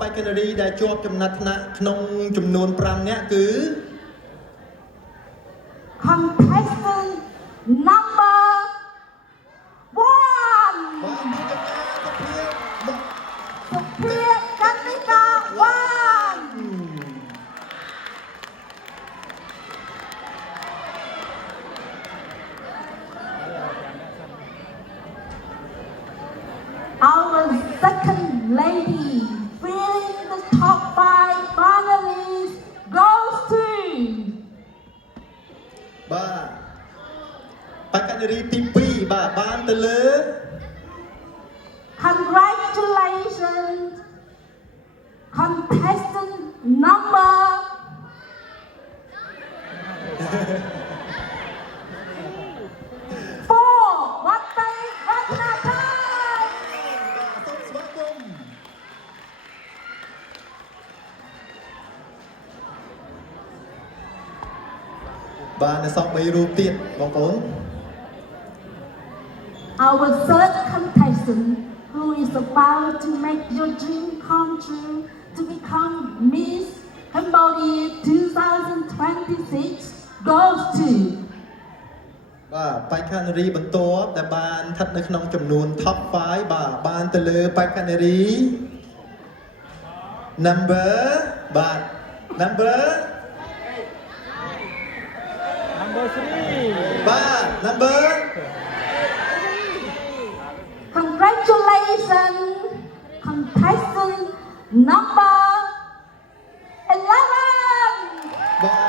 បៃកាណារីដែលជាប់ចំណាត់ថ្នាក់ក្នុងចំនួន5នាក់គឺ Contestant number 1 សុភាកនិកា1 Our second lady filling the top 5 finalists goes to បាទបៃកាណារីទី2បាទបានទៅលើ Congratulations contestant number 4 วัดไตรัตนาชัย សូមស្វាគមន៍បាទនៅសល់3រូបទៀតបងប្អូន Our third contestant who is about to make your dream come true to become Miss Cambodia 2026 goes to បាទបៃកាណារីបន្ទាប់ដែលបានស្ថិតនៅក្នុងចំនួន top 5 បាទបានទៅលើបៃកាណារី number បាទ number 3 បាទ number Congratulations contestant number 11 បាទ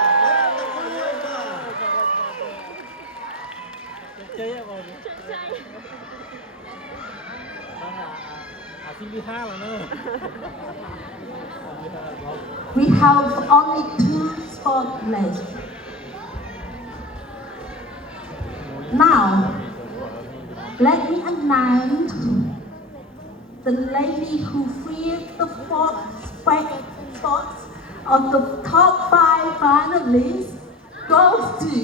chơi á bọn phim đi ha mà nữa We have only 2 spots left. Now, let me announce the lady who filled the 4th spots of the top 5 finalists goes to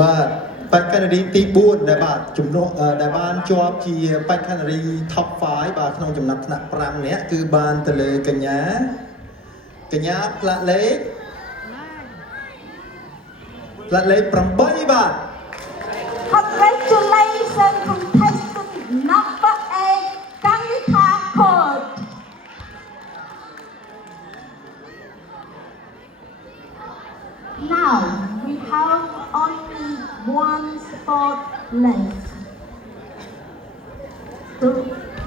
បាទបៃកាណារីទី4ដែលបាទជំនួសដែលបានជាប់ជាបៃកាណារី top 5 បាទក្នុងចំណាត់ថ្នាក់5នាក់គឺបានទៅលើកញ្ញាផ្លាកលេខ8បាទ Congratulations contestant number 8 Kanita Court. Now we have only 1 spot left. The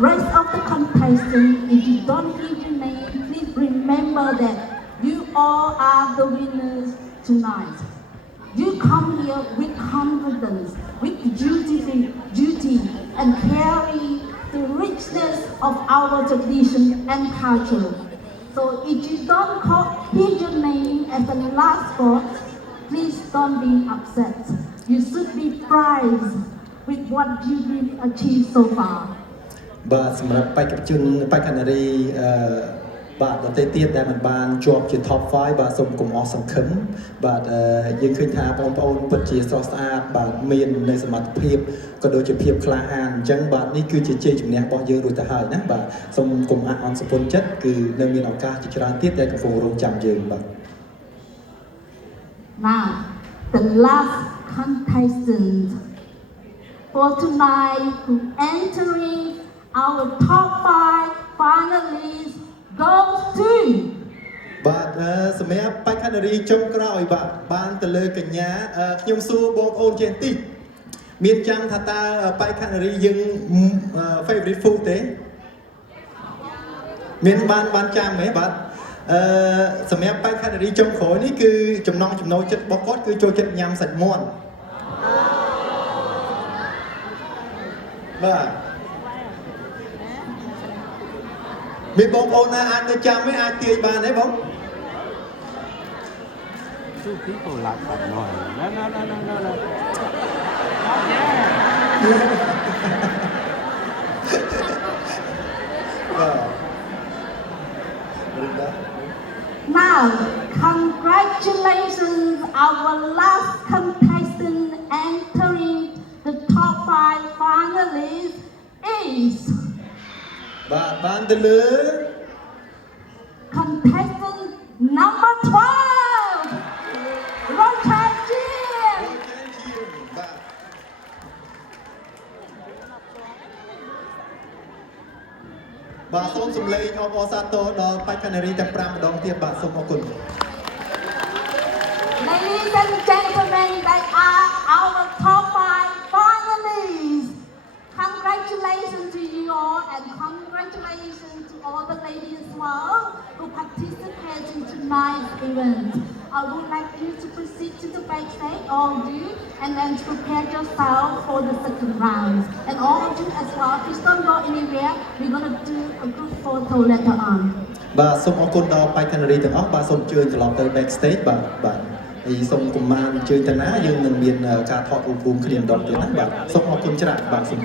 rest of the contestants, if you don't hear your name, please remember that you all are the winners tonight. You come here with confidence, with duty, and carry the richness of our tradition and culture. So if you don't hear your name as the last spot, please don't be upset. You should be prized with what you've been achieved so far. បាទសម្រាប់បេក្ខជនបេក្ខនារីបាទដទៃទៀតដែលមិនបានជាប់ជា top 5 បាទសូមកុំអស់សង្ឃឹមបាទយើងឃើញថាបងប្អូនពិតជាស្រស់ស្អាតបាទមាននៅសមត្ថភាពក៏ដូចជាភាពក្លាហានអញ្ចឹងបាទនេះគឺជាជ័យជំនះរបស់យើងរួចទៅហើយណាបាទសូមកុំអស់អន់សពុនចិត្តគឺនៅមានឱកាសជាច្រើនទៀតដែលកំពុងរងចាំយើងបាទ Now the last contestant for tonight who entering our top 5 finalists goes to បាទសម្រាប់បេក្ខនារីចុងក្រោយបាទបានទៅលើកញ្ញាខ្ញុំសួរបងប្អូនជាទីមានចាំថាតើបេក្ខនារីយើង favorite food ទេមានបានចាំទេបាទសម្រាប់បេក្ខនារីចុងក្រោយនេះគឺចំណង់ចំណូលចិត្តរបស់គាត់គឺចូលចិត្តញ៉ាំសាច់មាន់បាទមានបងប្អូនណាអាចទៅចាំទេអាចទាយបានទេបង Two people like that noise. No. Now, congratulations, our last contestant entering the top 5 finalists is បាទបានទៅលើ contestant number 12 Rochelle Jin បាទបាទសូមសម្លេងអបអរសាទរដល់បេក្ខនារីទាំង5ម្ដងទៀតបាទសូមអរគុណ Ladies and gentlemen, they are our top 5 finalists. Congratulations to you all and congratulations to all the ladies as well who participated in tonight's event. I would like you to proceed to the backstage, all of you, and then to prepare yourself for the second round. And all of you as well, please don't go anywhere. We're going to do a group photo later on. បាទសូមអរគុណដល់បេក្ខនារីទាំងអស់បាទសូមអញ្ជើញត្រឡប់ទៅ backstage បាទហើយសូមកុំបានអញ្ជើញទៅណាយើងនឹងមានការថតរូបរួមគ្នាម្ដងទៀតណាបាទសូមអរគុណច្រើនបាទសូម